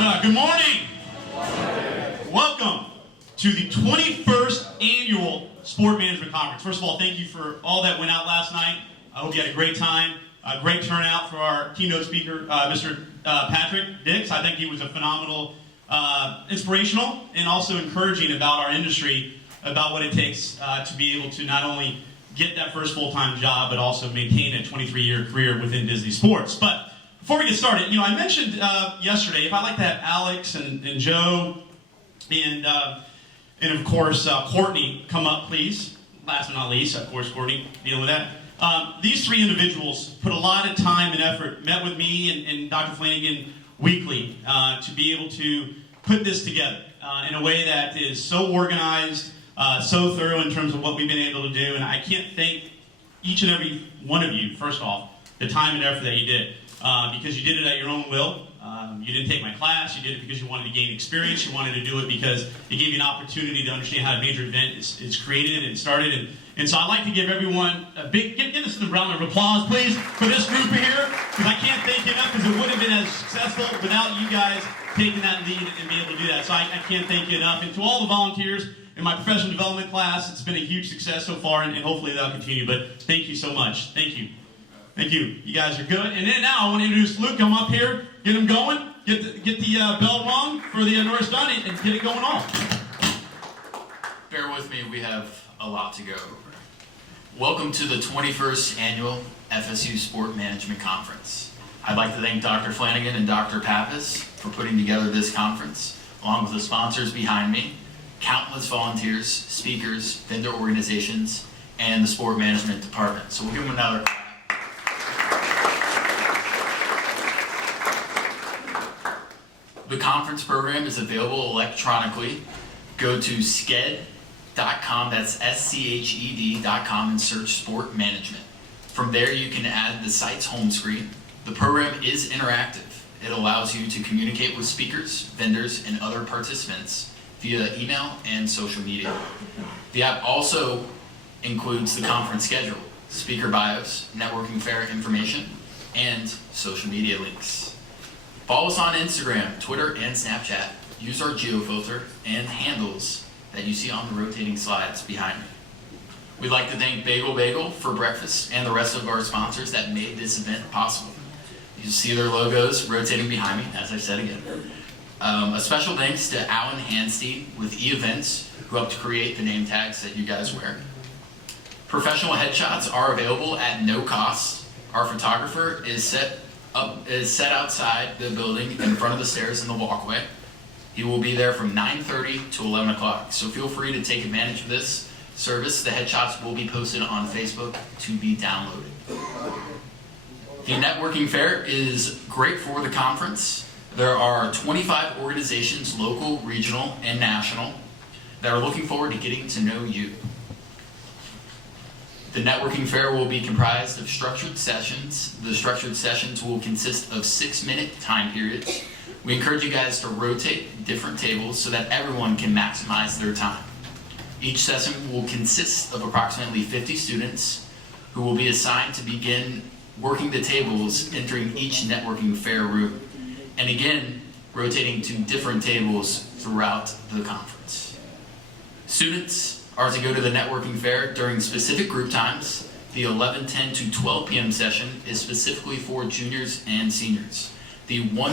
Good morning. Welcome to the 21st Annual Sport Management Conference. First of all, thank you for all that went out last night. I hope you had a great time. A great turnout for our keynote speaker, Mr. Patrick Dix. I think he was a phenomenal, inspirational, and also encouraging about our industry, about what it takes to be able to not only get that first full-time job, but also maintain a 23-year career within Disney Sports. But before we get started, I mentioned yesterday, if I'd like to have Alex and Joe and of course Courtney come up, please. Last but not least, of course, Courtney dealing with that. These three individuals put a lot of time and effort, met with me and Dr. Flanagan weekly to be able to put this together in a way that is so organized, so thorough in terms of what we've been able to do. And I can't thank each and every one of you, first off, the time and effort that you did. Because you did it at your own will. You didn't take my class. You did it because you wanted to gain experience. You wanted to do it because it gave you an opportunity to understand how a major event is created and started. And so I'd like to give everyone a big, give us a round of applause, please, for this group here. Because I can't thank you enough, because it wouldn't have been as successful without you guys taking that lead and being able to do that. So I can't thank you enough. And to all the volunteers in my professional development class, it's been a huge success so far, and hopefully that'll continue. But thank you so much. Thank you. Thank you. You guys are good. And then now I want to introduce Luke. Come up here, get him going, get the bell rung for the Norris Dunn, and get it going on. Bear with me, we have a lot to go over. Welcome to the 21st Annual FSU Sport Management Conference. I'd like to thank Dr. Flanagan and Dr. Pappas for putting together this conference, along with the sponsors behind me, countless volunteers, speakers, vendor organizations, and the Sport Management Department. So we'll give them another clap. The conference program is available electronically. Go to sked.com, that's SCHED.com, and search Sport Management. From there, you can add the site's home screen. The program is interactive. It allows you to communicate with speakers, vendors, and other participants via email and social media. The app also includes the conference schedule, speaker bios, networking fair information, and social media links. Follow us on Instagram, Twitter, and Snapchat. Use our geofilter and handles that you see on the rotating slides behind me. We'd like to thank Bagel for breakfast and the rest of our sponsors that made this event possible. You see their logos rotating behind me, as I said again. A special thanks to Alan Hanstein with eEvents, who helped to create the name tags that you guys wear. Professional headshots are available at no cost. Our photographer is set outside the building in front of the stairs in the walkway. He will be there from 9:30 to 11 o'clock. So feel free to take advantage of this service. The headshots will be posted on Facebook to be downloaded. The networking fair is great for the conference. There are 25 organizations, local, regional, and national, that are looking forward to getting to know you. The networking fair will be comprised of structured sessions. The structured sessions will consist of 6-minute time periods. We encourage you guys to rotate different tables so that everyone can maximize their time. Each session will consist of approximately 50 students who will be assigned to begin working the tables entering each networking fair room, and again, rotating to different tables throughout the conference. Students are to go to the networking fair during specific group times. The 11:10 to 12 p.m. session is specifically for juniors and seniors. The 1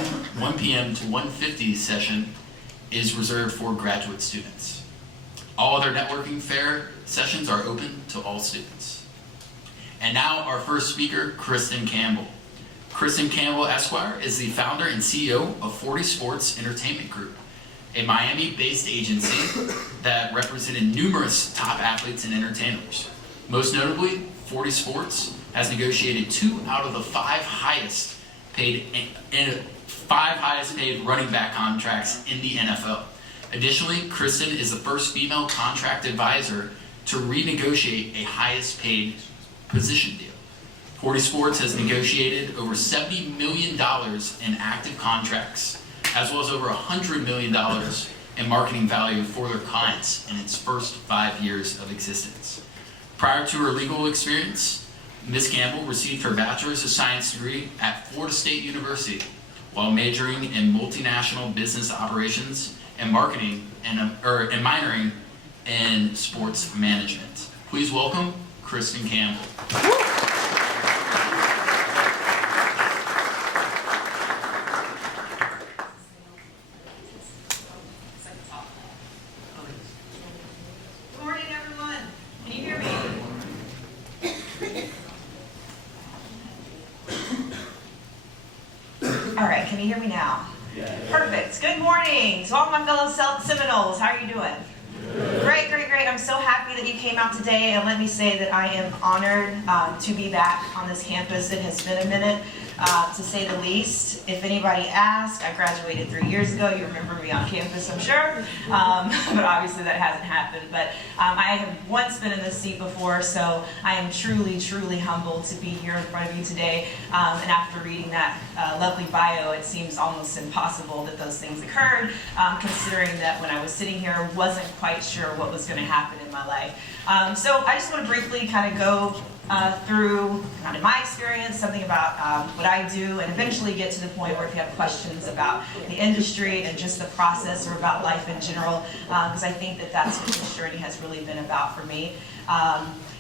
p.m. to 1:50 session is reserved for graduate students. All other networking fair sessions are open to all students. And now our first speaker, Kristin Campbell. Kristin Campbell, Esquire, is the founder and CEO of 40 Sports Entertainment Group, a Miami-based agency that represented numerous top athletes and entertainers. Most notably, 40 Sports has negotiated 2 out of the 5 highest paid running back contracts in the NFL. Additionally, Kristin is the first female contract advisor to renegotiate a highest paid position deal. 40 Sports has negotiated over $70 million in active contracts, as well as over $100 million in marketing value for their clients in its first 5 years of existence. Prior to her legal experience, Ms. Campbell received her Bachelor of Science degree at Florida State University, while majoring in multinational business operations and marketing and minoring in sports management. Please welcome Kristin Campbell. Good morning, everyone. Can you hear me? All right, can you hear me now? Perfect. Good morning to all my fellow Seminoles. How are you doing? Great, great, great. I'm so happy that you came out today, and let me say that I am honored to be back on this campus. It has been a minute, to say the least. If anybody asks, I graduated 3 years ago. You remember me on campus, I'm sure, but obviously that hasn't happened. But I have once been in this seat before, so I am truly, truly humbled to be here in front of you today. And after reading that lovely bio, it seems almost impossible that those things occurred, considering that when I was sitting here, wasn't quite sure what was going to happen in my life. So I just want to briefly kind of go through kind of my experience, something about what I do, and eventually get to the point where if you have questions about the industry and just the process or about life in general, because I think that that's what this journey has really been about for me.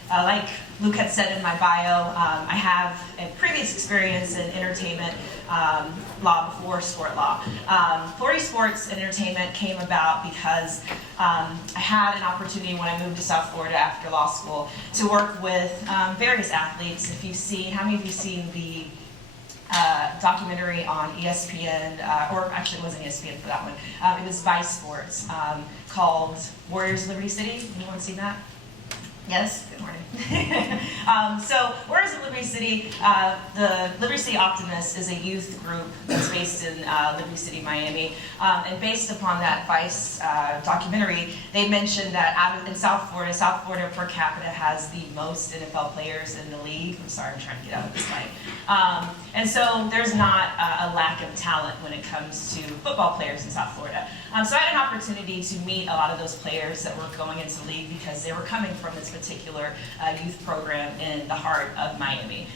Like Luke had said in my bio, I have a previous experience in entertainment law before sport law. Florida Sports and Entertainment came about because I had an opportunity when I moved to South Florida after law school to work with various athletes. If you've seen, how many of you seen the documentary on ESPN, or actually it wasn't ESPN for that one, it was Vice Sports, called Warriors of Liberty City. Anyone seen that? Yes, good morning. So, Warriors of Liberty City, the Liberty City Optimists is a youth group that's based in Liberty City, Miami. And based upon that Vice documentary, they mentioned that in South Florida per capita has the most NFL players in the league. I'm sorry, I'm trying to get out of this light. And so there's not a lack of talent when it comes to football players in South Florida. So I had an opportunity to meet a lot of those players that were going into the league because they were coming from this particular youth program in the heart of Miami.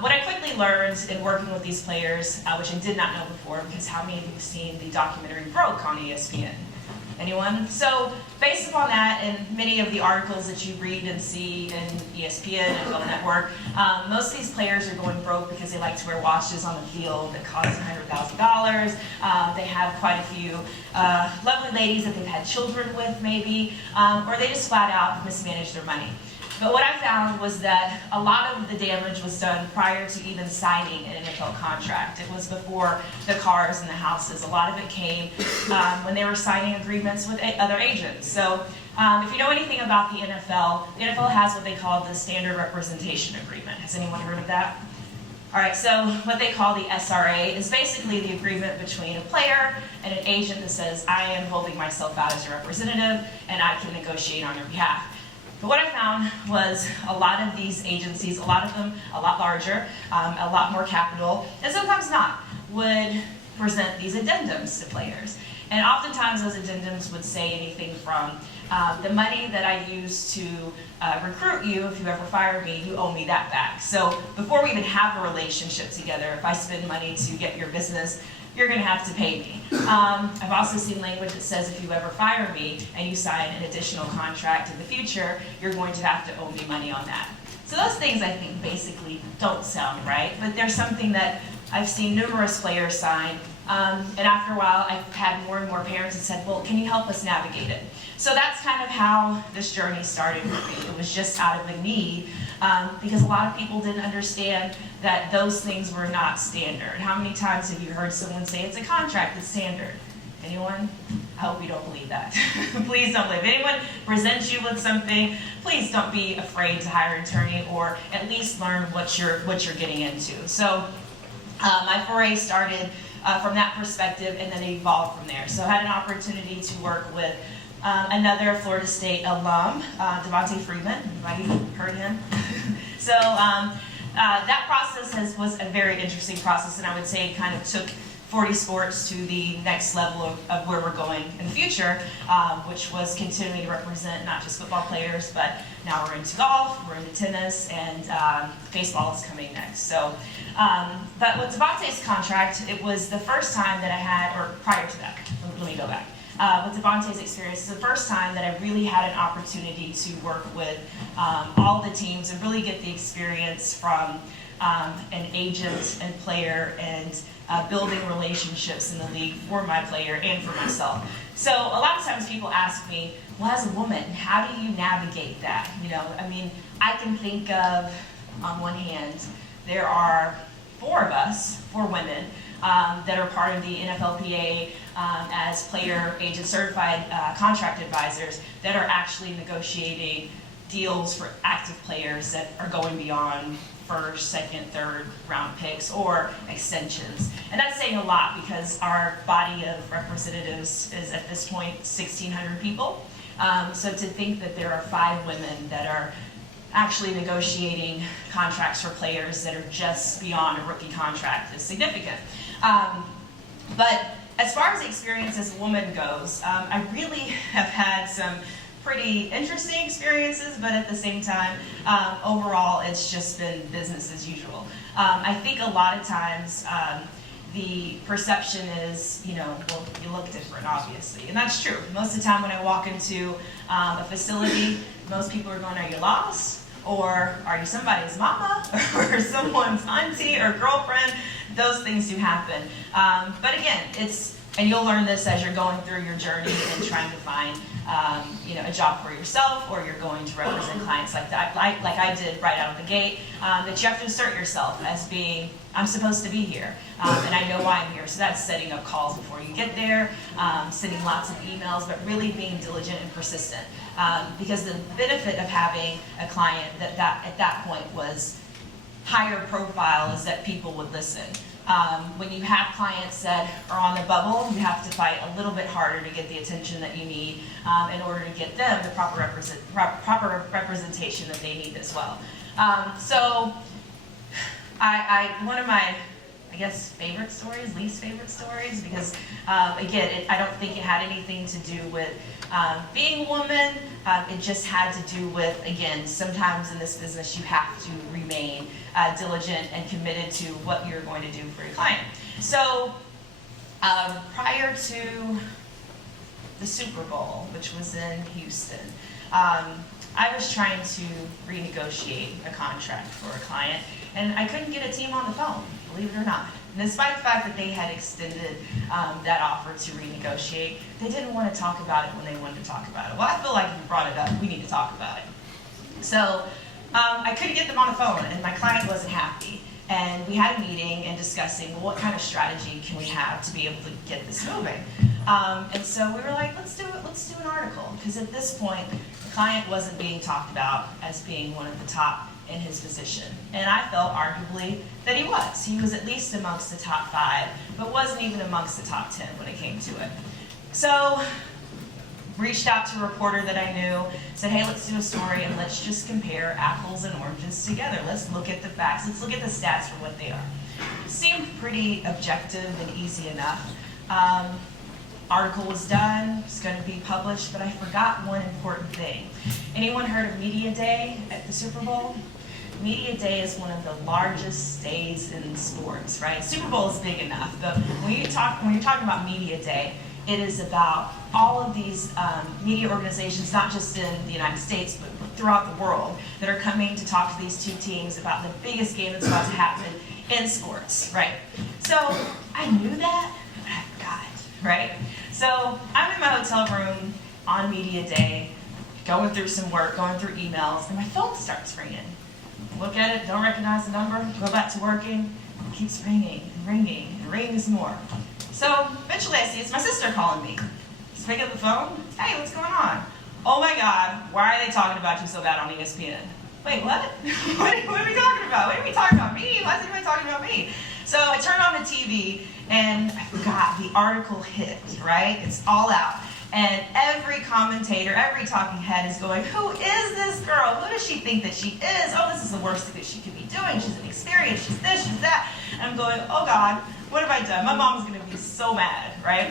What I quickly learned in working with these players, which I did not know before, because how many of you have seen the documentary Broke on ESPN? Anyone? So based upon that and many of the articles that you read and see in ESPN and NFL Network, most of these players are going broke because they like to wear watches on the field that cost $100,000. They have quite a few lovely ladies that they've had children with maybe, or they just flat out mismanage their money. But what I found was that a lot of the damage was done prior to even signing an NFL contract. It was before the cars and the houses. A lot of it came when they were signing agreements with other agents. So if you know anything about the NFL has what they call the Standard Representation Agreement. Has anyone heard of that? All right, so what they call the SRA is basically the agreement between a player and an agent that says, I am holding myself out as your representative and I can negotiate on your behalf. But what I found was a lot of these agencies, a lot of them a lot larger, a lot more capital, and sometimes not, would present these addendums to players. And oftentimes those addendums would say anything from, the money that I used to recruit you, if you ever fire me, you owe me that back. So before we even have a relationship together, if I spend money to get your business, you're going to have to pay me. I've also seen language that says if you ever fire me and you sign an additional contract in the future, you're going to have to owe me money on that. So those things I think basically don't sound right, but there's something that I've seen numerous players sign. And after a while, I've had more and more parents that said, well, can you help us navigate it? So that's kind of how this journey started for me. It was just out of a need because a lot of people didn't understand that those things were not standard. How many times have you heard someone say it's a contract that's standard? Anyone? I hope you don't believe that. Please don't believe. If anyone presents you with something, please don't be afraid to hire an attorney or at least learn what you're getting into. So my foray started from that perspective and then it evolved from there. So I had an opportunity to work with another Florida State alum, Devontae Freeman. Anybody heard him? So that process was a very interesting process, and I would say it kind of took 40 sports to the next level of where we're going in the future, which was continuing to represent not just football players, but now we're into golf, we're into tennis, and baseball is coming next. So, but with Devontae's contract, it was the first time that I had, or prior to that, let me go back. With Devontae's experience, it's the first time that I really had an opportunity to work with all the teams and really get the experience from an agent and player and building relationships in the league for my player and for myself. So a lot of times people ask me, well, as a woman, how do you navigate that? You know, I mean, I can think of, on one hand, there are 4 of us, 4 women, that are part of the NFLPA as player agent certified contract advisors that are actually negotiating deals for active players that are going beyond first, second, third round picks or extensions. And that's saying a lot because our body of representatives is at this point 1,600 people. So to think that there are 5 women that are actually negotiating contracts for players that are just beyond a rookie contract is significant. But as far as the experience as a woman goes, I really have had some pretty interesting experiences, but at the same time, overall, it's just been business as usual. I think a lot of times the perception is, you know, well, you look different, obviously, and that's true. Most of the time when I walk into a facility, most people are going, are you lost? Or are you somebody's mama? Or someone's auntie or girlfriend? Those things do happen. But again, and you'll learn this as you're going through your journey and trying to find you know, a job for yourself, or you're going to represent clients like that, like I did right out of the gate, that you have to assert yourself as being, I'm supposed to be here, and I know why I'm here. So that's setting up calls before you get there, sending lots of emails, but really being diligent and persistent. Because the benefit of having a client that at that point was higher profile is that people would listen. When you have clients that are on the bubble, you have to fight a little bit harder to get the attention that you need in order to get them the proper representation that they need as well. So one of my, I guess, favorite stories, least favorite stories, because again, I don't think it had anything to do with being a woman. It just had to do with, again, sometimes in this business you have to remain diligent and committed to what you're going to do for your client. So prior to the Super Bowl, which was in Houston, I was trying to renegotiate a contract for a client, and I couldn't get a team on the phone, believe it or not. And despite the fact that they had extended that offer to renegotiate, they didn't want to talk about it when they wanted to talk about it. Well, I feel like if you brought it up, we need to talk about it. So I couldn't get them on the phone, and my client wasn't happy. And we had a meeting and discussing, well, what kind of strategy can we have to be able to get this moving? And so we were like, let's do an article, because at this point, the client wasn't being talked about as being one of the top in his position. And I felt arguably that he was. He was at least amongst the top 5, but wasn't even amongst the top 10 when it came to it. So reached out to a reporter that I knew, said, hey, let's do a story and let's just compare apples and oranges together. Let's look at the facts. Let's look at the stats for what they are. Seemed pretty objective and easy enough. Article was done, it's going to be published, but I forgot one important thing. Anyone heard of Media Day at the Super Bowl? Media Day is one of the largest days in sports, right? Super Bowl is big enough, but when you're talking about Media Day, it is about all of these media organizations, not just in the United States, but throughout the world, that are coming to talk to these 2 teams about the biggest game that's about to happen in sports, right? So I knew that, but I forgot, right? So I'm in my hotel room on Media Day, going through some work, going through emails, and my phone starts ringing. Look at it, don't recognize the number, go back to working, it keeps ringing and ringing and rings more. So eventually I see it's my sister calling me. Just pick up the phone, hey, what's going on? Oh my God, why are they talking about you so bad on ESPN? Wait, what? What are we talking about? What are we talking about? Me? Why is anybody talking about me? So I turned on the TV and I forgot, the article hit, right? It's all out. And every commentator, every talking head is going, who is this girl? Who does she think that she is? Oh, this is the worst thing that she could be doing. She's inexperienced, she's this, she's that. And I'm going, oh God, What have I done? My mom's gonna be so mad, right?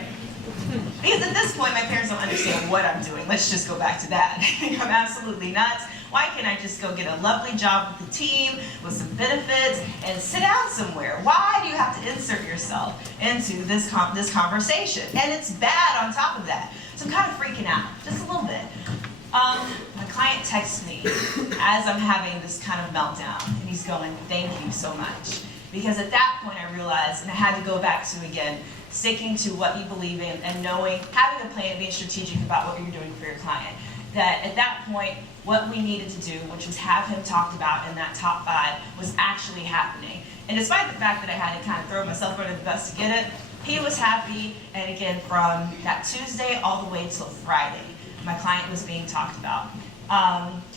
Because at this point, my parents don't understand what I'm doing. Let's just go back to that. I'm absolutely nuts. Why can't I just go get a lovely job with the team, with some benefits, and sit down somewhere? Why do you have to insert yourself into this conversation? And it's bad on top of that. So I'm kind of freaking out, just a little bit. My client texts me as I'm having this kind of meltdown, and he's going, "Thank you so much." Because at that point I realized, and I had to go back to, again, sticking to what you believe in and knowing, having a plan, being strategic about what you're doing for your client. That at that point, what we needed to do, which was have him talked about in that top 5, was actually happening. And despite the fact that I had to kind of throw myself under the bus to get it, he was happy. And again, from that Tuesday all the way till Friday, my client was being talked about.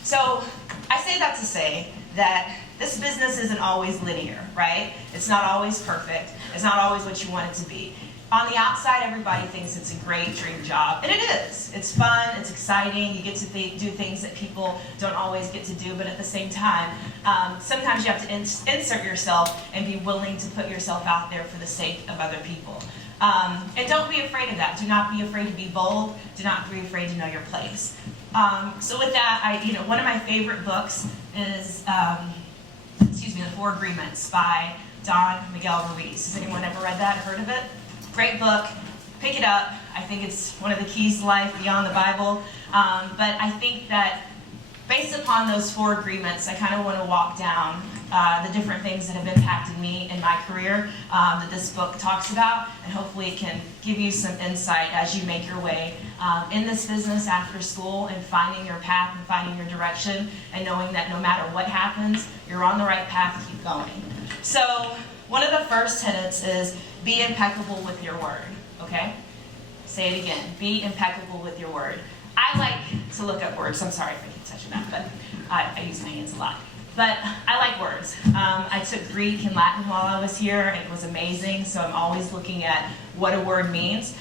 So I say that to say that this business isn't always linear, right? It's not always perfect. It's not always what you want it to be. On the outside, everybody thinks it's a great dream job, and it is. It's fun, it's exciting, you get to do things that people don't always get to do, but at the same time, sometimes you have to insert yourself and be willing to put yourself out there for the sake of other people. And don't be afraid of that. Do not be afraid to be bold. Do not be afraid to know your place. So with that, one of my favorite books is, The 4 Agreements by Don Miguel Ruiz. Has anyone ever read that, heard of it? Great book. Pick it up. I think it's one of the keys to life beyond the Bible. But I think that based upon those 4 agreements, I kind of want to walk down the different things that have impacted me in my career that this book talks about, and hopefully it can give you some insight as you make your way in this business after school and finding your path and finding your direction and knowing that no matter what happens, you're on the right path to keep going. So one of the first tenets is be impeccable with your word, okay? Say it again, be impeccable with your word. I like to look up words. I'm sorry if I keep touching that, but I use my hands a lot. But I like words. I took Greek and Latin while I was here, and it was amazing, so I'm always looking at what a word means.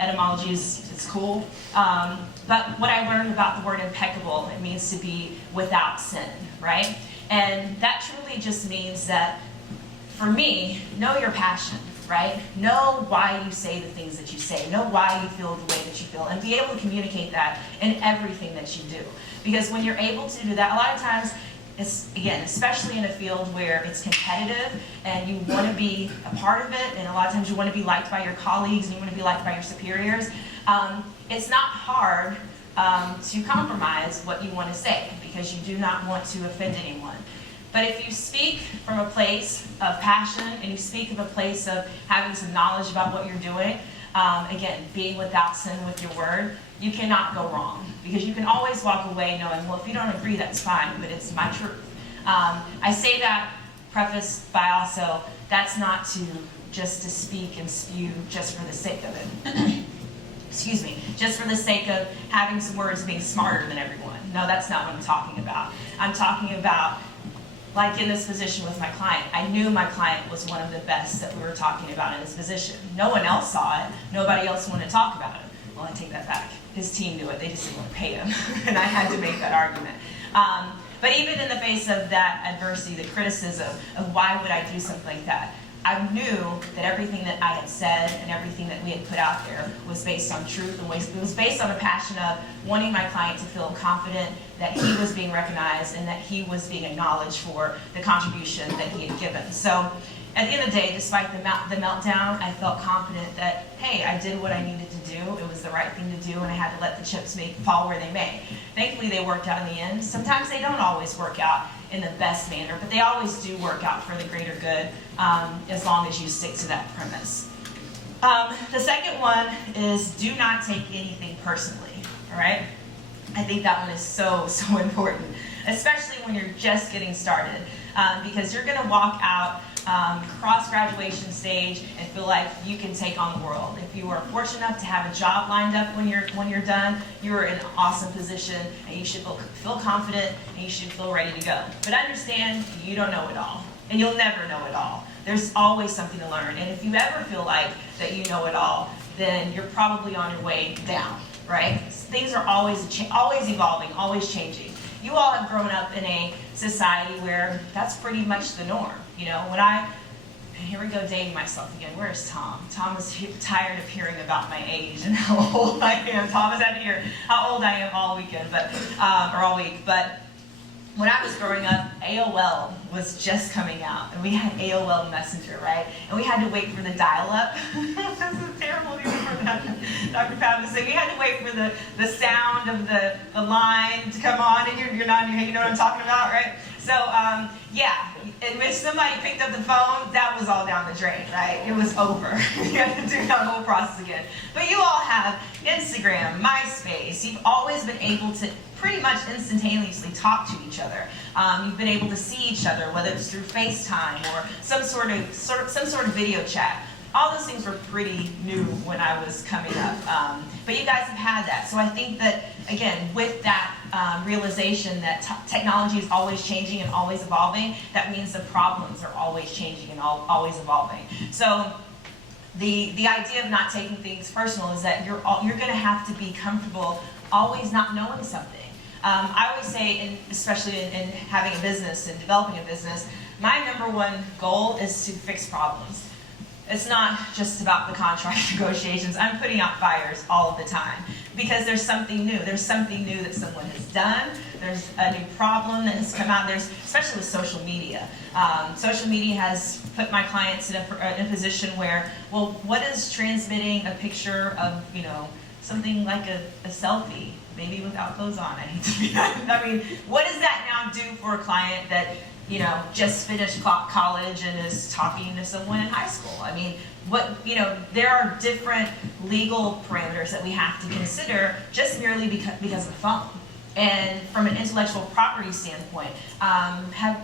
Etymology is cool. But what I learned about the word impeccable, it means to be without sin, right? And that truly just means that, for me, know your passion, right? Know why you say the things that you say. Know why you feel the way that you feel, and be able to communicate that in everything that you do. Because when you're able to do that, a lot of times, especially in a field where it's competitive and you want to be a part of it, and a lot of times you want to be liked by your colleagues and you want to be liked by your superiors, it's not hard to compromise what you want to say, because you do not want to offend anyone. But if you speak from a place of passion and you speak from a place of having some knowledge about what you're doing, again, being without sin with your word, you cannot go wrong. Because you can always walk away knowing, well, if you don't agree, that's fine, but it's my truth. I say that prefaced by also, that's not just to speak and spew just for the sake of it. Excuse me, just for the sake of having some words being smarter than everyone. No, that's not what I'm talking about. I'm talking about, like in this position with my client, I knew my client was one of the best that we were talking about in this position. No one else saw it. Nobody else wanted to talk about it. Well, I take that back. His team knew it. They just didn't want to pay him. And I had to make that argument. But even in the face of that adversity, the criticism of why would I do something like that, I knew that everything that I had said and everything that we had put out there was based on truth, and it was based on a passion of wanting my client to feel confident that he was being recognized and that he was being acknowledged for the contribution that he had given. So at the end of the day, despite the meltdown, I felt confident that, hey, I did what I needed to do. It was the right thing to do, and I had to let the chips fall where they may. Thankfully, they worked out in the end. Sometimes they don't always work out in the best manner, but they always do work out for the greater good, as long as you stick to that premise. The second one is do not take anything personally, all right? I think that one is so, so important, especially when you're just getting started, because you're gonna walk out cross graduation stage and feel like you can take on the world. If you are fortunate enough to have a job lined up when you're done, you are in an awesome position, and you should feel confident and you should feel ready to go. But understand, you don't know it all, and you'll never know it all. There's always something to learn, and if you ever feel like that you know it all, then you're probably on your way down, right? Things are always evolving, always changing. You all have grown up in a society where that's pretty much the norm. You know, when I and here we go dating myself again. Where's Tom? Tom is tired of hearing about my age and how old I am. Tom has had to hear how old I am all weekend, or all week. But when I was growing up, AOL was just coming out, and we had AOL Messenger, right? And we had to wait for the dial-up. This is terrible even for that, Dr. Pat to say. We had to wait for the sound of the line to come on, and you're nodding your head, you know what I'm talking about, right? So, yeah, and if somebody picked up the phone, that was all down the drain, right? It was over. You had to do that whole process again. But you all have Instagram, MySpace. You've always been able to pretty much instantaneously talk to each other. You've been able to see each other, whether it's through FaceTime or some sort of video chat. All those things were pretty new when I was coming up. But you guys have had that. So I think that, again, with that realization that technology is always changing and always evolving, that means the problems are always changing and always evolving. So the idea of not taking things personal is that you're going to have to be comfortable always not knowing something. I always say, especially in having a business and developing a business, my number one goal is to fix problems. It's not just about the contract negotiations. I'm putting out fires all of the time because there's something new. There's something new that someone has done. There's a new problem that has come out. Especially with social media. Social media has put my clients in a position where, well, what is transmitting a picture of, something like a selfie, maybe without clothes on? I hate to be that. I mean, what does that now do for a client that just finished college and is talking to someone in high school? I mean, there are different legal parameters that we have to consider just merely because of the phone. And from an intellectual property standpoint,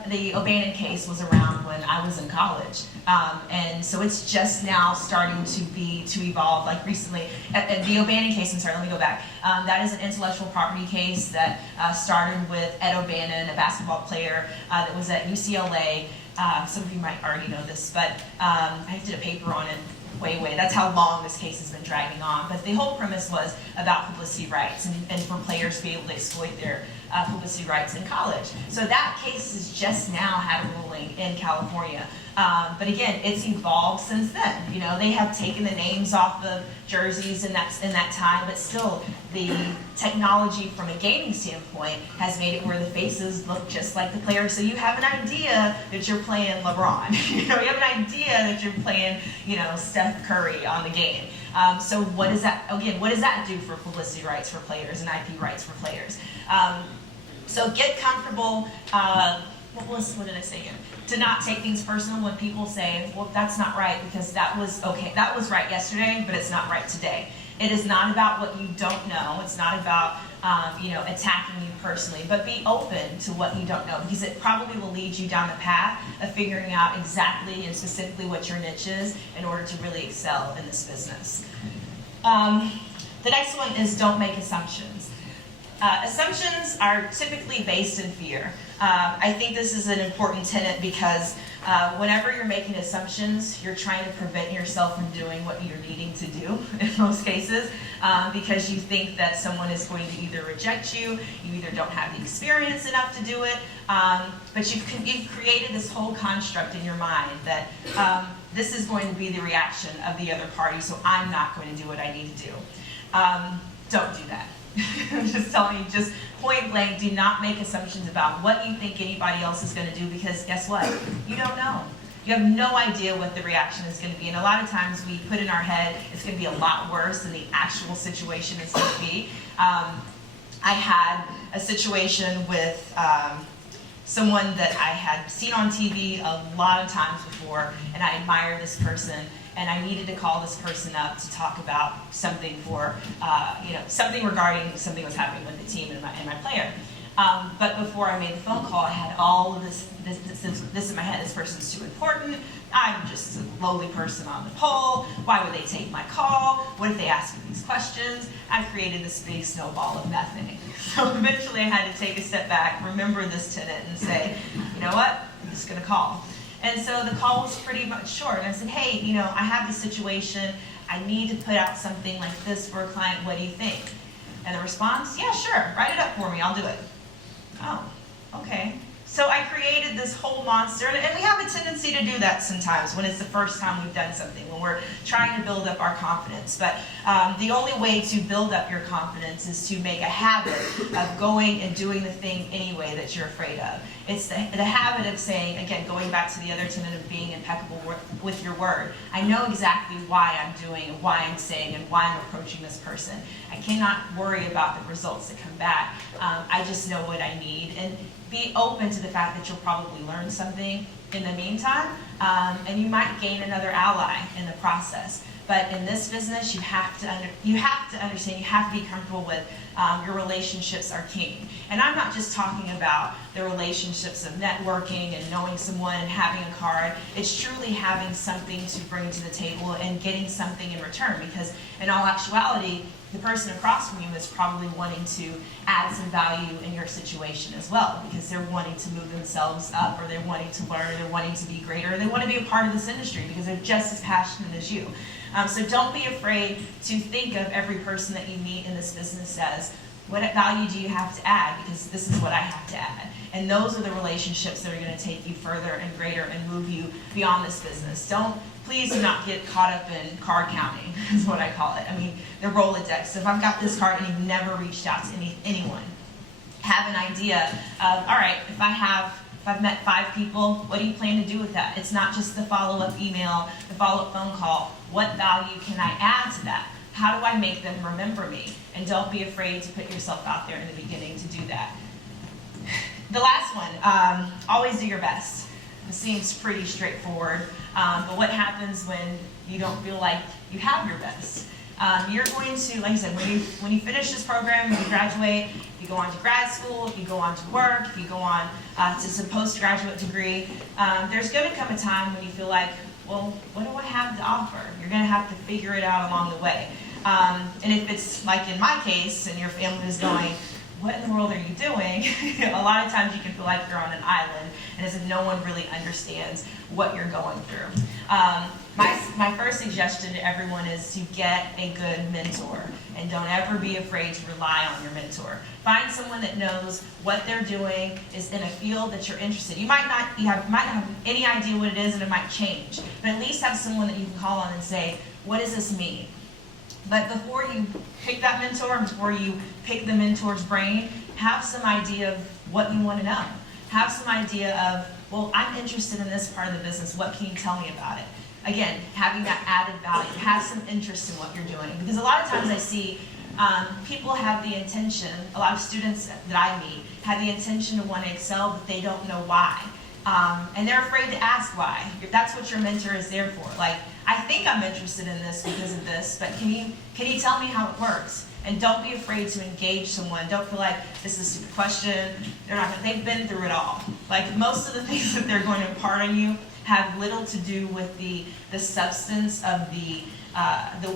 the O'Bannon case was around when I was in college. And so it's just now starting to evolve, like recently. The O'Bannon case, I'm sorry, let me go back. That is an intellectual property case that started with Ed O'Bannon, a basketball player that was at UCLA. Some of you might already know this, but I did a paper on it way. That's how long this case has been dragging on. But the whole premise was about publicity rights and for players to be able to exploit their publicity rights in college. So that case has just now had a ruling in California. But again, it's evolved since then. They have taken the names off the jerseys in that time, but still the technology from a gaming standpoint has made it where the faces look just like the players. So you have an idea that you're playing LeBron. You have an idea that you're playing, Steph Curry on the game. So what does that do for publicity rights for players and IP rights for players? So get comfortable. What did I say again? To not take things personal when people say, well, that's not right because that was right yesterday, but it's not right today. It is not about what you don't know. It's not about attacking you personally, but be open to what you don't know because it probably will lead you down the path of figuring out exactly and specifically what your niche is in order to really excel in this business. The next one is don't make assumptions. Assumptions are typically based in fear. I think this is an important tenet because whenever you're making assumptions, you're trying to prevent yourself from doing what you're needing to do in most cases because you think that someone is going to either reject you, you either don't have the experience enough to do it, but you've created this whole construct in your mind that this is going to be the reaction of the other party, so I'm not going to do what I need to do. Don't do that. I'm just telling you, just point blank, do not make assumptions about what you think anybody else is going to do because guess what? You don't know. You have no idea what the reaction is going to be. And a lot of times we put in our head it's going to be a lot worse than the actual situation is going to be. I had a situation with someone that I had seen on TV a lot of times before, and I admired this person. And I needed to call this person up to talk about something something regarding something was happening with the team and my player. But before I made the phone call, I had all of this in my head. This person's too important. I'm just a lowly person on the pole. Why would they take my call? What if they ask me these questions? I created this big snowball of nothing. So eventually I had to take a step back, remember this tenet, and say, you know what? I'm just going to call. And so the call was pretty much short. And I said, hey, I have this situation. I need to put out something like this for a client. What do you think? And the response, yeah, sure. Write it up for me. I'll do it. Oh, okay. So I created this whole monster, and we have a tendency to do that sometimes when it's the first time we've done something, when we're trying to build up our confidence. But the only way to build up your confidence is to make a habit of going and doing the thing anyway that you're afraid of. It's the habit of saying, again, going back to the other tenet of being impeccable with your word. I know exactly why I'm doing and why I'm saying and why I'm approaching this person. I cannot worry about the results that come back. I just know what I need. And be open to the fact that you'll probably learn something in the meantime, and you might gain another ally in the process. But in this business, you have to understand, you have to be comfortable with your relationships are king. And I'm not just talking about the relationships of networking and knowing someone and having a card. It's truly having something to bring to the table and getting something in return, because in all actuality, the person across from you is probably wanting to add some value in your situation as well, because they're wanting to move themselves up, or they're wanting to learn, or they're wanting to be greater, or they want to be a part of this industry because they're just as passionate as you. So don't be afraid to think of every person that you meet in this business as, what value do you have to add? Because this is what I have to add. And those are the relationships that are going to take you further and greater and move you beyond this business. Please do not get caught up in card counting, is what I call it. I mean, the Rolodex. So if I've got this card and you've never reached out to anyone, have an idea of, all right, if I've met 5 people, what do you plan to do with that? It's not just the follow-up email, the follow-up phone call. What value can I add to that? How do I make them remember me? And don't be afraid to put yourself out there in the beginning to do that. The last one, always do your best. It seems pretty straightforward, but what happens when you don't feel like you have your best? You're going to, like I said, when you finish this program, when you graduate, you go on to grad school, if you go on to work, if you go on to some postgraduate degree, there's going to come a time when you feel like, well, what do I have to offer? You're going to have to figure it out along the way. And if it's like in my case, and your family is going, what in the world are you doing? A lot of times you can feel like you're on an island, and as if no one really understands what you're going through. My first suggestion to everyone is to get a good mentor, and don't ever be afraid to rely on your mentor. Find someone that knows what they're doing, is in a field that you're interested in. You might not have any idea what it is, and it might change, but at least have someone that you can call on and say, what does this mean? But before you pick that mentor, and before you pick the mentor's brain, have some idea of what you want to know. Have some idea of, well, I'm interested in this part of the business. What can you tell me about it? Again, having that added value. Have some interest in what you're doing. Because a lot of times I see people have the intention, a lot of students that I meet, have the intention to want to excel, but they don't know why. And they're afraid to ask why. That's what your mentor is there for. Like, I think I'm interested in this because of this, but can you tell me how it works? And don't be afraid to engage someone. Don't feel like this is a stupid question. They've been through it all. Like, most of the things that they're going to impart on you have little to do with the substance of the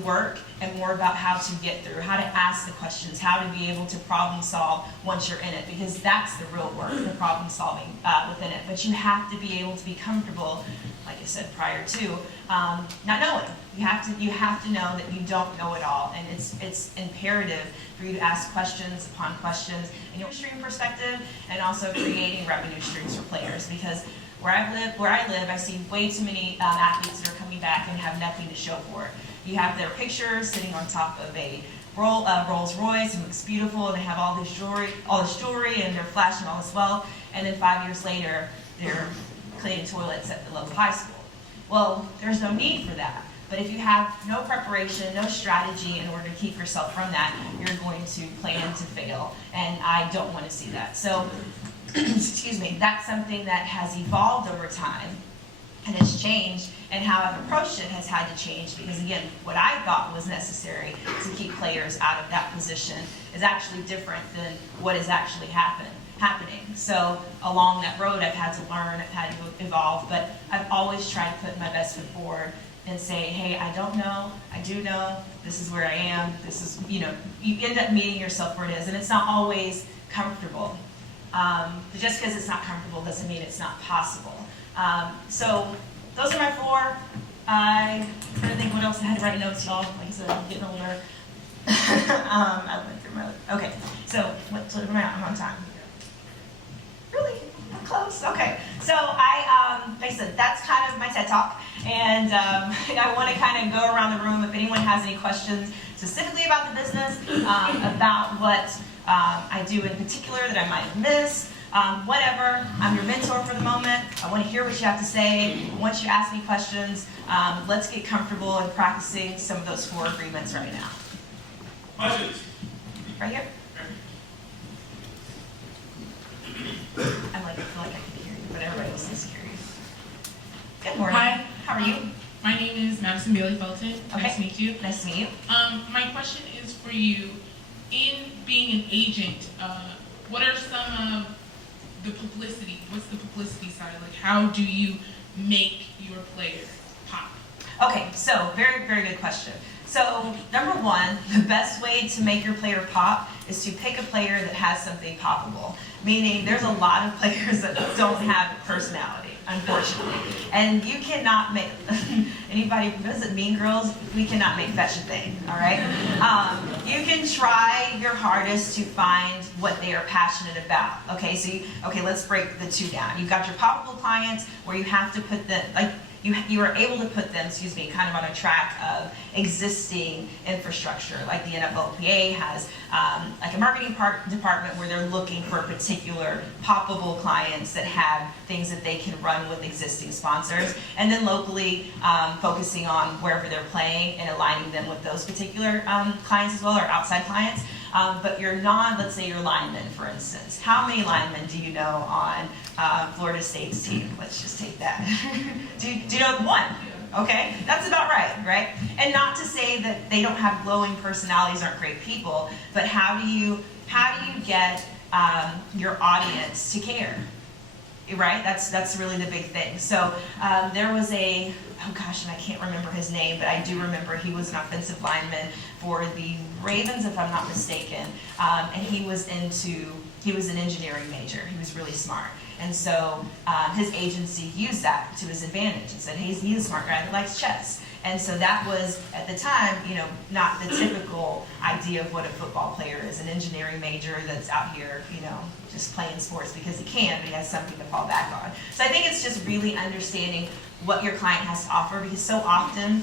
work, and more about how to get through, how to ask the questions, how to be able to problem solve once you're in it, because that's the real work, the problem solving within it. But you have to be able to be comfortable, like I said prior to, not knowing. You have to know that you don't know it all, and it's imperative for you to ask questions upon questions in your stream perspective, and also creating revenue streams for players, because where I live, I see way too many athletes that are coming back and have nothing to show for it. You have their pictures sitting on top of a Rolls Royce, and it looks beautiful, and they have all this jewelry, and they're flashing all this wealth, and then 5 years later, they're cleaning toilets at the local high school. Well, there's no need for that. But if you have no preparation, no strategy in order to keep yourself from that, you're going to plan to fail, and I don't want to see that. So, excuse me, that's something that has evolved over time, and it's changed, and how I've approached it has had to change, because again, what I thought was necessary to keep players out of that position is actually different than what is actually happening. So along that road, I've had to learn, I've had to evolve, but I've always tried to put my best foot forward and say, hey, I don't know, I do know, this is where I am, this is, you end up meeting yourself where it is, and it's not always comfortable. But just because it's not comfortable doesn't mean it's not possible. So those are my 4. I'm trying to think what else I had to write notes, y'all. Like I said, I'm getting older. I went through my, okay, so what am I on time? Really? I'm close. close? Okay. So like I said, that's kind of my TED Talk. And I want to kind of go around the room if anyone has any questions specifically about the business, about what I do in particular that I might have missed, whatever. I'm your mentor for the moment. I want to hear what you have to say. I want you to ask me questions. Let's get comfortable in practicing some of those 4 agreements right now. Questions? Right here? I feel like I can hear you, but everybody else is hearing. Good morning. Hi. How are you? My name is Madison Bailey Felton. Nice to meet you. Nice to meet you. My question is for you. In being an agent, what are some of the publicity? What's the publicity side? Like, how do you make your player pop? Okay, so very, very good question. So number 1, the best way to make your player pop is to pick a player that has something poppable. Meaning there's a lot of players that don't have personality, unfortunately. And you cannot make, anybody visit Mean Girls, we cannot make fetch a thing, all right? You can try your hardest to find what they are passionate about. Okay, so let's break the 2 down. You've got your poppable clients where you have to put them, like, you are able to put them, kind of on a track of existing infrastructure. Like the NFLPA has like a marketing department where they're looking for particular poppable clients that have things that they can run with existing sponsors. And then locally, focusing on wherever they're playing and aligning them with those particular clients as well, or outside clients. But let's say your linemen, for instance. How many linemen do you know on Florida State's team? Let's just take that. do you know 1? Okay, that's about right? And not to say that they don't have glowing personalities, aren't great people, but how do you get your audience to care? Right? That's really the big thing. So there was and I can't remember his name, but I do remember he was an offensive lineman for the Ravens, if I'm not mistaken. And he was an engineering major. He was really smart. And so his agency used that to his advantage and said, hey, he's a smart guy that likes chess. And so that was, at the time, not the typical idea of what a football player is, an engineering major that's out here, just playing sports because he can, but he has something to fall back on. So I think it's just really understanding what your client has to offer, because so often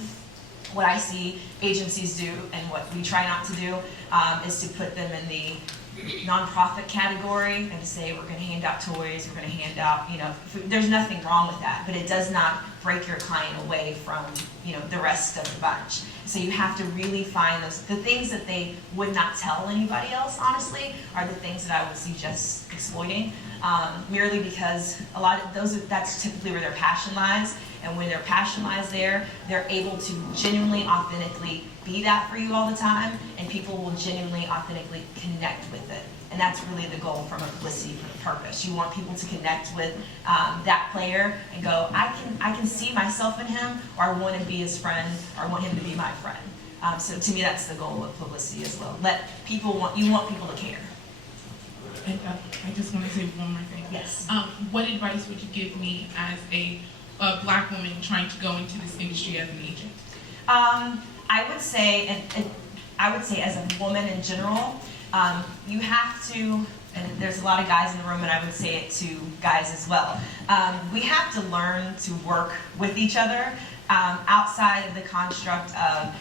what I see agencies do and what we try not to do is to put them in the nonprofit category and to say we're going to hand out toys, we're going to hand out, food. There's nothing wrong with that, but it does not break your client away from, the rest of the bunch. So you have to really find the things that they would not tell anybody else, honestly, are the things that I would suggest exploiting, merely because a lot of that's typically where their passion lies. And when their passion lies there, they're able to genuinely, authentically be that for you all the time, and people will genuinely, authentically connect with it. And that's really the goal from a publicity purpose. You want people to connect with that player and go, I can see myself in him, or I want to be his friend, or I want him to be my friend. So to me, that's the goal of publicity as well. You want people to care. And I just want to say one more thing. Yes. What advice would you give me as a Black woman trying to go into this industry as an agent? I would say, as a woman in general, you have to, and there's a lot of guys in the room, and I would say it to guys as well. We have to learn to work with each other outside of the construct of,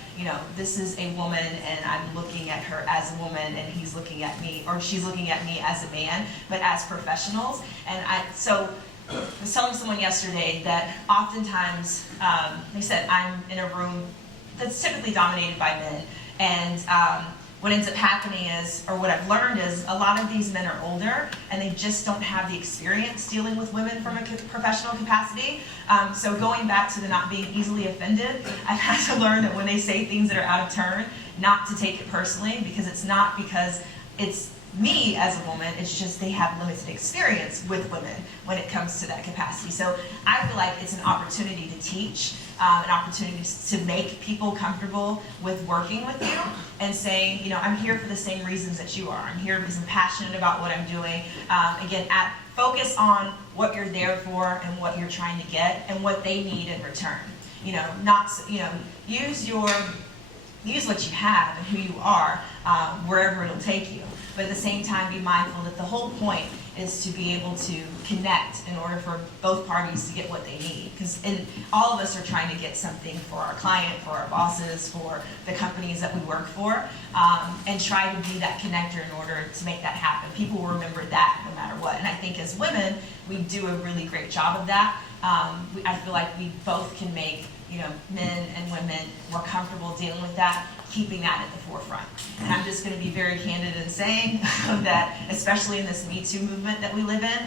this is a woman and I'm looking at her as a woman and he's looking at me, or she's looking at me as a man, but as professionals. And I was telling someone yesterday that oftentimes, they said, I'm in a room that's typically dominated by men, and what ends up happening is, or what I've learned is, a lot of these men are older and they just don't have the experience dealing with women from a professional capacity. So going back to the not being easily offended, I've had to learn that when they say things that are out of turn, not to take it personally, because it's not because it's me as a woman, it's just they have limited experience with women when it comes to that capacity. So I feel like it's an opportunity to teach, an opportunity to make people comfortable with working with you and saying, I'm here for the same reasons that you are. I'm here because I'm passionate about what I'm doing. Again, focus on what you're there for and what you're trying to get and what they need in return. Use your use what you have and who you are wherever it'll take you. But at the same time, be mindful that the whole point is to be able to connect in order for both parties to get what they need. Because all of us are trying to get something for our client, for our bosses, for the companies that we work for, and try to be that connector in order to make that happen. People will remember that no matter what. And I think as women, we do a really great job of that. I feel like we both can make men and women more comfortable dealing with that, keeping that at the forefront. And I'm just going to be very candid in saying that, especially in this Me Too movement that we live in,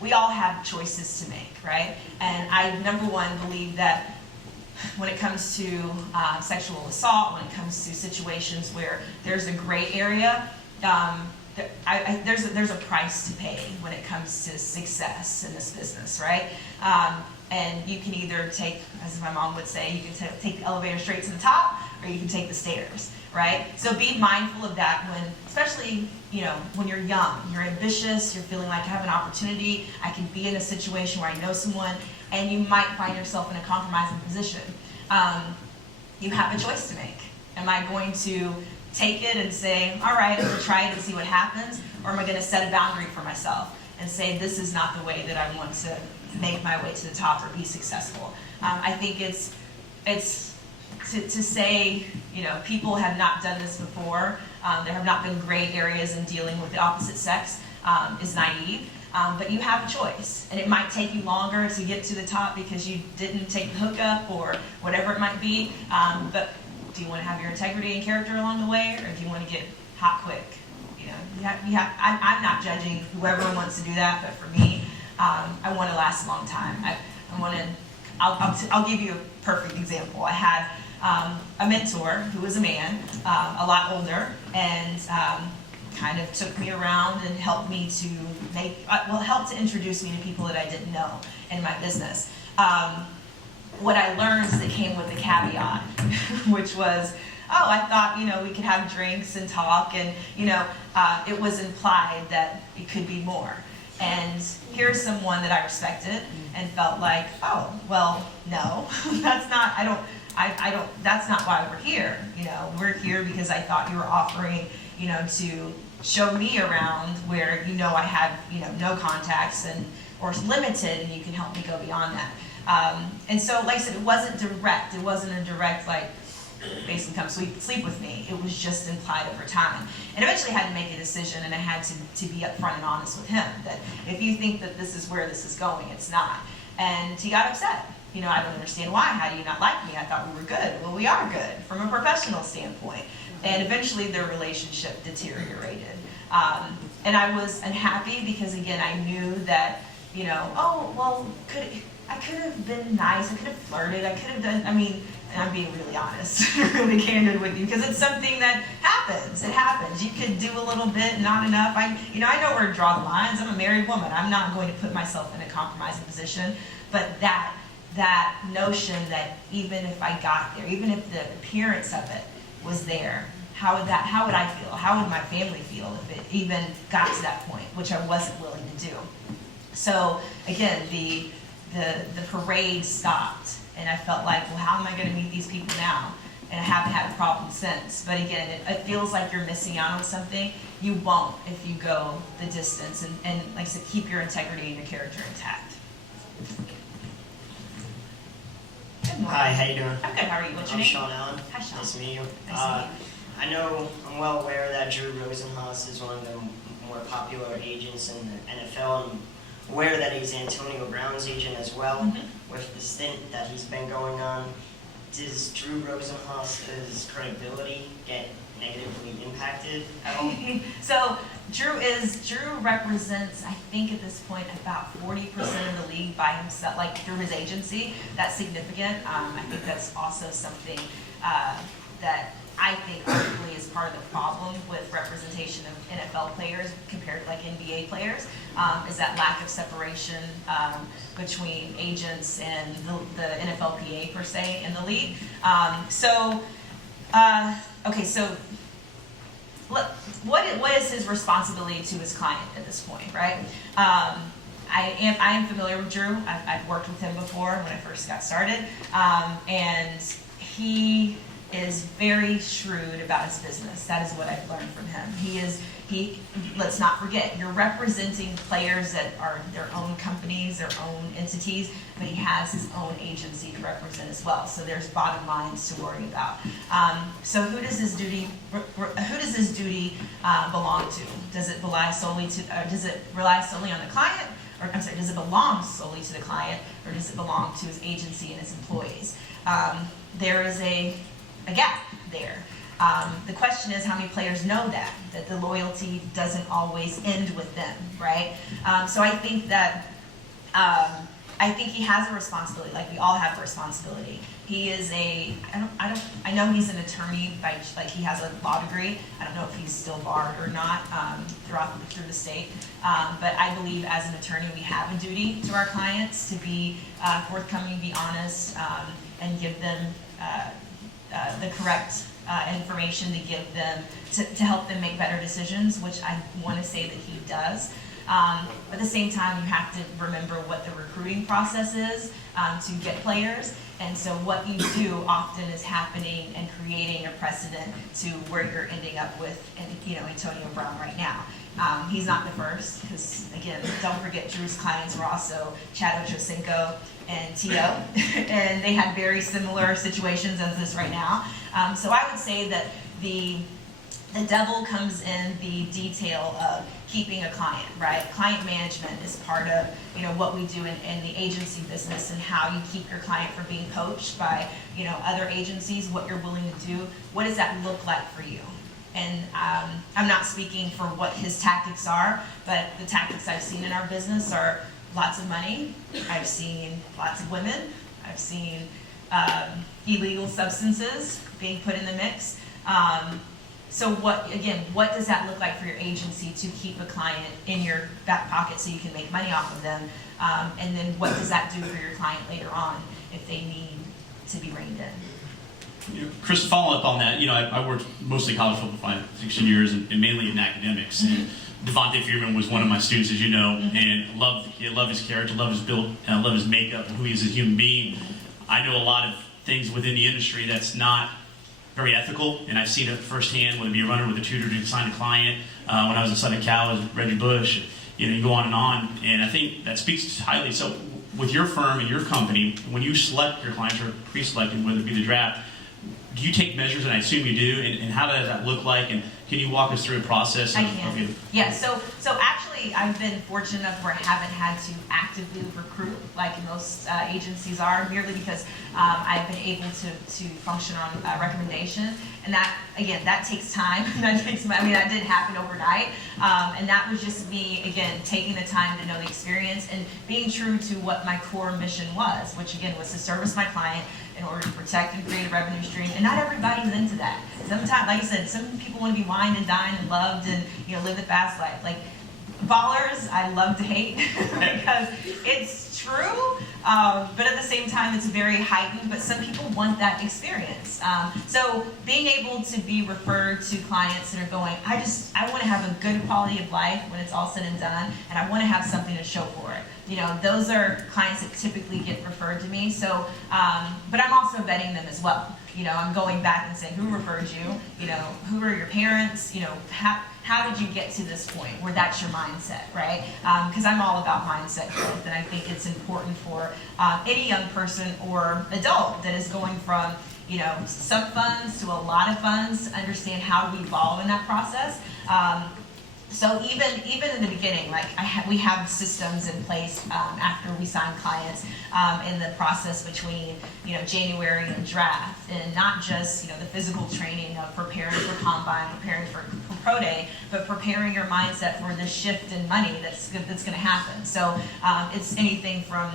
we all have choices to make, right? And I, number one, believe that when it comes to sexual assault, when it comes to situations where there's a gray area, there's a price to pay when it comes to success in this business, right? And you can either take, as my mom would say, you can take the elevator straight to the top, or you can take the stairs, right? So be mindful of that when, especially, when you're young, you're ambitious, you're feeling like I have an opportunity, I can be in a situation where I know someone, and you might find yourself in a compromising position. You have a choice to make. Am I going to take it and say, all right, I'm going to try it and see what happens, or am I going to set a boundary for myself and say, this is not the way that I want to make my way to the top or be successful? I think it's to say, people have not done this before, there have not been gray areas in dealing with the opposite sex, is naive. But you have a choice, and it might take you longer to get to the top because you didn't take the hookup or whatever it might be. But do you want to have your integrity and character along the way, or do you want to get hot quick? I'm not judging whoever wants to do that, but for me, I want to last a long time. I'll give you a perfect example. I had a mentor who was a man, a lot older, and kind of took me around and helped me to helped to introduce me to people that I didn't know in my business. What I learned is it came with a caveat, which was, I thought, we could have drinks and talk, and, it was implied that it could be more. And here's someone that I respected and felt like, no, that's not, that's not why we're here. We're here because I thought you were offering, to show me around where, I have, no contacts or limited, and you can help me go beyond that. And so, like I said, it wasn't direct. It wasn't a direct, basically come sleep with me. It was just implied over time. And eventually I had to make a decision, and I had to be upfront and honest with him that if you think that this is where this is going, it's not. And he got upset. I don't understand why. How do you not like me? I thought we were good. Well, we are good from a professional standpoint. And eventually their relationship deteriorated. And I was unhappy because, again, I knew that, I could have been nice, I could have flirted, I could have done, and I'm being really honest, really candid with you, because it's something that happens. It happens. You could do a little bit, not enough. I know where to draw the lines. I'm a married woman. I'm not going to put myself in a compromising position. But that notion that even if I got there, even if the appearance of it was there, how would I feel? How would my family feel if it even got to that point, which I wasn't willing to do? So again, the parade stopped, and I felt like, well, how am I going to meet these people now? And I haven't had a problem since. But again, it feels like you're missing out on something. You won't if you go the distance and like I said, keep your integrity and your character intact. Good morning. Hi, how you doing? I'm good. How are you? What's your I'm name? Sean Allen. Hi, Sean. Nice to meet you. Nice to meet you. I'm well aware that Drew Rosenhaus is one of the more popular agents in the NFL. I'm aware that he's Antonio Brown's agent as well. Mm-hmm. With the stint that he's been going on, does Drew Rosenhaus' credibility get negatively impacted at all? So Drew represents, I think at this point, about 40% of the league by himself, like through his agency. That's significant. I think that's also something that I think arguably is part of the problem with representation of NFL players compared to like NBA players, is that lack of separation between agents and the NFLPA per se in the league. Okay, so what is his responsibility to his client at this point, right? I am familiar with Drew. I've worked with him before when I first got started, and he is very shrewd about his business. That is what I've learned from him. Let's not forget, you're representing players that are their own companies, their own entities, but he has his own agency to represent as well. So there's bottom lines to worry about. So who does his duty belong to? Does it rely solely on the client? Or I'm sorry, does it belong solely to the client, or does it belong to his agency and his employees? There is a gap there. The question is how many players know that the loyalty doesn't always end with them, right? So I think that he has a responsibility, like we all have a responsibility. He is I know he's an attorney, like he has a law degree. I don't know if he's still barred or not through the state. But I believe as an attorney we have a duty to our clients to be forthcoming, be honest, and give them the correct information to give them, to help them make better decisions, which I want to say that he does. At the same time, you have to remember what the recruiting process is to get players. And so what you do often is happening and creating a precedent to where you're ending up with, Antonio Brown right now. He's not the first, because again, don't forget Drew's clients were also Chad Ochocinco and T.O. and they had very similar situations as this right now. So I would say that the devil comes in the detail of keeping a client, right? Client management is part of what we do in the agency business, and how you keep your client from being poached by other agencies, what you're willing to do. What does that look like for you? And I'm not speaking for what his tactics are, but the tactics I've seen in our business are lots of money. I've seen lots of women. I've seen illegal substances being put in the mix. So what does that look like for your agency to keep a client in your back pocket so you can make money off of them? And then what does that do for your client later on if they need to be reined in? Chris, following up on that, I worked mostly college football for 16 years and mainly in academics. Mm-hmm. And Devontae Freeman was one of my students, as you know, Mm-hmm. and loved his character, loved his build, and I love his makeup and who he is as a human being. I know a lot of things within the industry that's not very ethical, and I've seen it firsthand, whether it be a runner with a tutor to sign a client. When I was in Southern Cal, it was Reggie Bush. You go on, and I think that speaks highly. So with your firm and your company, when you select your clients or pre-selecting, whether it be the draft, do you take measures, and I assume you do, and how does that look like, and can you walk us through a process? I can. Yeah, so actually I've been fortunate enough where I haven't had to actively recruit like most agencies are, merely because I've been able to function on recommendation. And that takes time. That didn't happen overnight. And that was just me, again, taking the time to know the experience and being true to what my core mission was, which again was to service my client in order to protect and create a revenue stream. And not everybody's into that. Sometimes, like I said, some people want to be wined and dined and loved and live the fast life. Like ballers, I love to hate because it's true, but at the same time it's very heightened, but some people want that experience. So being able to be referred to clients that are going, I want to have a good quality of life when it's all said and done, and I want to have something to show for it. Those are clients that typically get referred to me. So, but I'm also vetting them as well. I'm going back and saying, who referred you? Who are your parents? How did you get to this point where that's your mindset, right? Because I'm all about mindset growth, and I think it's important for any young person or adult that is going from some funds to a lot of funds to understand how to evolve in that process. So even in the beginning, like we have systems in place after we sign clients in the process between January and draft, and not just the physical training of preparing for combine, preparing for pro day, but preparing your mindset for the shift in money that's going to happen. So it's anything from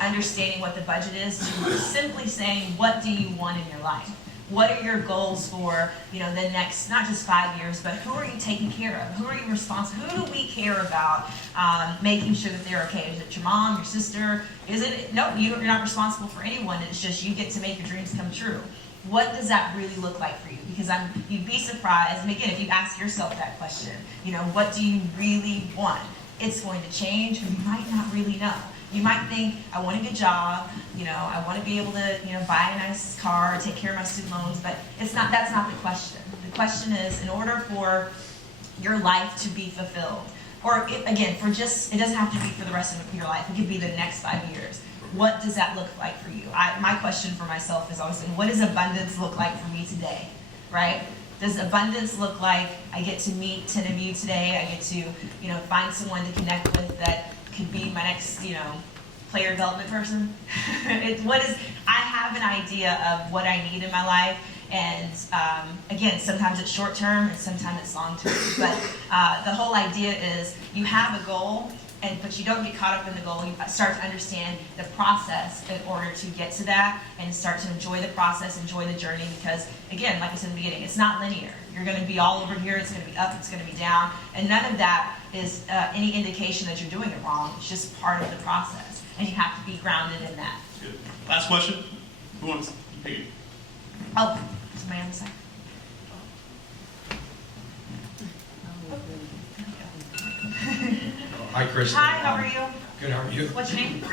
understanding what the budget is to simply saying, what do you want in your life? What are your goals for, the next, not just 5 years, but who are you taking care of? Who are you responsible? Who do we care about making sure that they're okay? Is it your mom, your sister? Is it, no, you're not responsible for anyone. It's just you get to make your dreams come true. What does that really look like for you? Because you'd be surprised, and again, if you ask yourself that question, what do you really want? It's going to change, and you might not really know. You might think, I want a good job, I want to be able to, buy a nice car, take care of my student loans, but that's not the question. The question is, in order for your life to be fulfilled, or it doesn't have to be for the rest of your life, it could be the next 5 years. What does that look like for you? My question for myself has always been, what does abundance look like for me today, right? Does abundance look like I get to meet 10 of you today, I get to, find someone to connect with that could be my next, player development person? I have an idea of what I need in my life, and again, sometimes it's short term and sometimes it's long term, but the whole idea is you have a goal, but you don't get caught up in the goal. You start to understand the process in order to get to that, and start to enjoy the process, enjoy the journey, because again, like I said in the beginning, it's not linear. You're going to be all over here, it's going to be up, it's going to be down, and none of that is any indication that you're doing it wrong. It's just part of the process, and you have to be grounded in that. Good. Last question. Who wants to take it? Oh, somebody on the side. Hi, Kristin. Hi, how are you? Good, how are you? What's your name?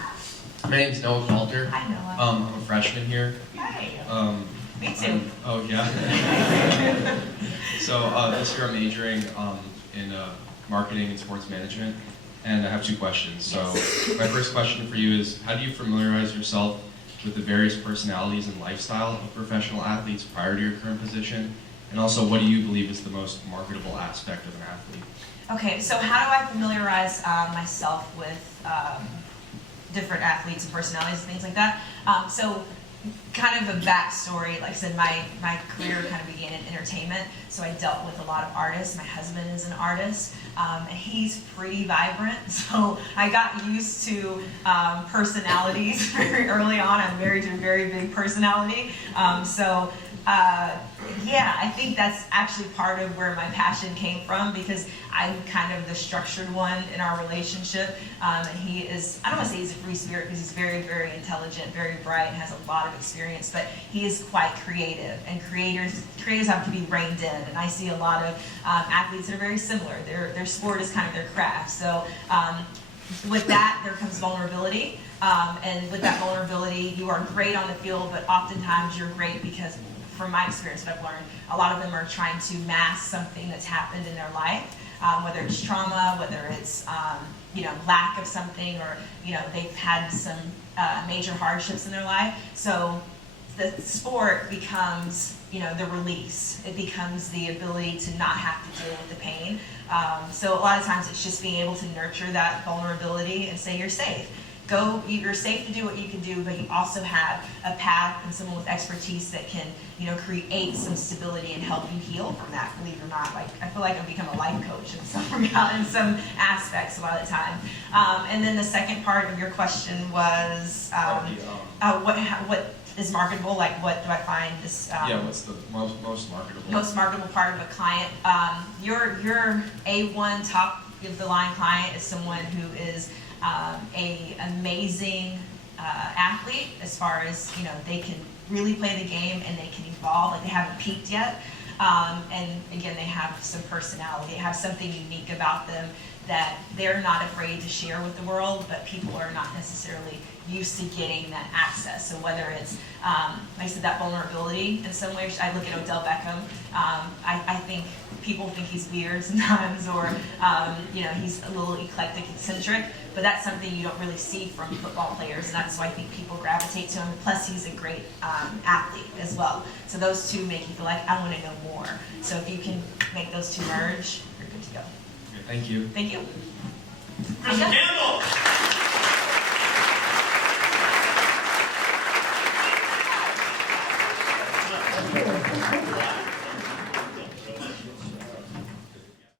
My name's Noah Walter. Hi, Noah. I'm a freshman here. Hi. Me too. Oh, yeah? So this year I'm majoring in marketing and sports management, and I have 2 questions. So my first question for you is, how do you familiarize yourself with the various personalities and lifestyle of professional athletes prior to your current position? And also, what do you believe is the most marketable aspect of an athlete? Okay, so how do I familiarize myself with different athletes and personalities and things like that? So kind of a backstory, like I said, my career kind of began in entertainment, so I dealt with a lot of artists. My husband is an artist, and he's pretty vibrant, so I got used to personalities very early on. I'm married to a very big personality, yeah, I think that's actually part of where my passion came from, because I'm kind of the structured one in our relationship, and he is, I don't want to say he's a free spirit, because he's very, very intelligent, very bright, and has a lot of experience, but he is quite creative, and creators have to be reined in, and I see a lot of athletes that are very similar. Their sport is kind of their craft, so with that, there comes vulnerability, and with that vulnerability, you are great on the field, but oftentimes you're great because, from my experience, what I've learned, a lot of them are trying to mask something that's happened in their life, whether it's trauma, whether it's lack of something, or they've had some major hardships in their life. So the sport becomes the release. It becomes the ability to not have to deal with the pain. So a lot of times it's just being able to nurture that vulnerability and say you're safe. You're safe to do what you can do, but you also have a path and someone with expertise that can, create some stability and help you heal from that, believe it or not. Like, I feel like I've become a life coach in some aspects a lot of the time. And then the second part of your question was, what is marketable? Like, what do I find this? What's the most marketable? Most marketable part of a client. Your A1 top of the line client is someone who is a amazing athlete, as far as they can really play the game and they can evolve. Like, they haven't peaked yet, and again, they have some personality. They have something unique about them that they're not afraid to share with the world, but people are not necessarily used to getting that access. So whether it's, like I said, that vulnerability in some ways. I look at Odell Beckham. I think people think he's weird sometimes, or he's a little eclectic, eccentric, but that's something you don't really see from football players, and that's why I think people gravitate to him. Plus, he's a great athlete as well. So those two make you feel like, I want to know more. So if you can make those two merge, you're good to go. Thank you. Thank you. Kristin Campbell.